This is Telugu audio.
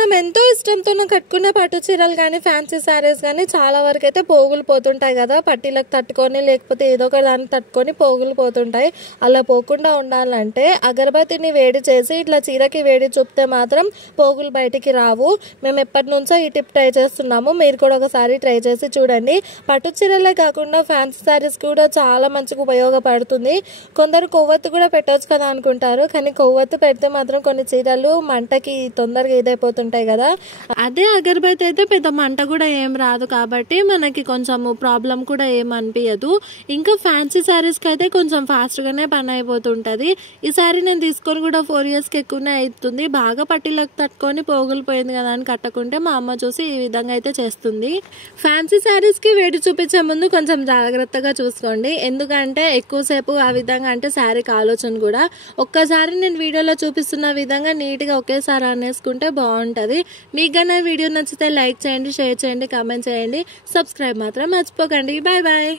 మనం ఎంతో ఇష్టంతో కట్టుకునే పట్టు చీరలు కానీ ఫ్యాన్సీ శారీస్ కానీ చాలా వరకు అయితే పోగులు పోతుంటాయి కదా, పట్టీలకు తట్టుకొని లేకపోతే ఏదో ఒక దానికి తట్టుకొని పోగులు పోతుంటాయి. అలా పోకుండా ఉండాలంటే అగరబత్తిని వేడి చేసి ఇట్లా చీరకి వేడి చూపితే మాత్రం పోగులు బయటికి రావు. మేము ఎప్పటి నుంచో ఈ టిప్ ట్రై చేస్తున్నాము, మీరు కూడా ఒకసారి ట్రై చేసి చూడండి. పట్టు చీరలే కాకుండా ఫ్యాన్సీ శారీస్ కూడా చాలా మంచిగా ఉపయోగపడుతుంది. కొందరు కొవ్వొత్తు కూడా పెట్టవచ్చు కదా అనుకుంటారు, కానీ కొవ్వొత్తు పెడితే మాత్రం కొన్ని చీరలు మంటకి తొందరగా ఇదైపోతుంటాయి కదా. అదే అగరబత్తి అయితే పెద్ద మంట కూడా ఏం రాదు కాబట్టి మనకి కొంచెం ప్రాబ్లం కూడా ఏం అనిపించదు. ఇంకా ఫ్యాన్సీ శారీస్కి అయితే కొంచెం ఫాస్ట్గానే పని అయిపోతుంటుంది. ఈ శారీ నేను తీసుకొని కూడా 4 ఇయర్స్కి ఎక్కువనే అవుతుంది. బాగా పట్టీలకు తట్టుకొని పోగులు పోయింది కదా అని కట్టకుంటే మా అమ్మ చూసి ఈ విధంగా అయితే చేస్తుంది. ఫ్యాన్సీ శారీస్కి వేడి చూపించే ముందు కొంచెం జాగ్రత్తగా చూసుకోండి, ఎందుకంటే ఎక్కువసేపు ఆ విధంగా అంటే శారీకి ఆలోచన కూడా. ఒక్కసారి నేను వీడియోలో చూపిస్తున్న విధంగా నీట్గా ఒకేసారి అనేసుకుంటే బాగుంటుంది. మీకు కానీ వీడియో నచ్చితే లైక్ చేయండి, షేర్ చేయండి, కామెంట్ చేయండి, సబ్స్క్రైబ్ మాత్రం మర్చిపోకండి. Bye bye.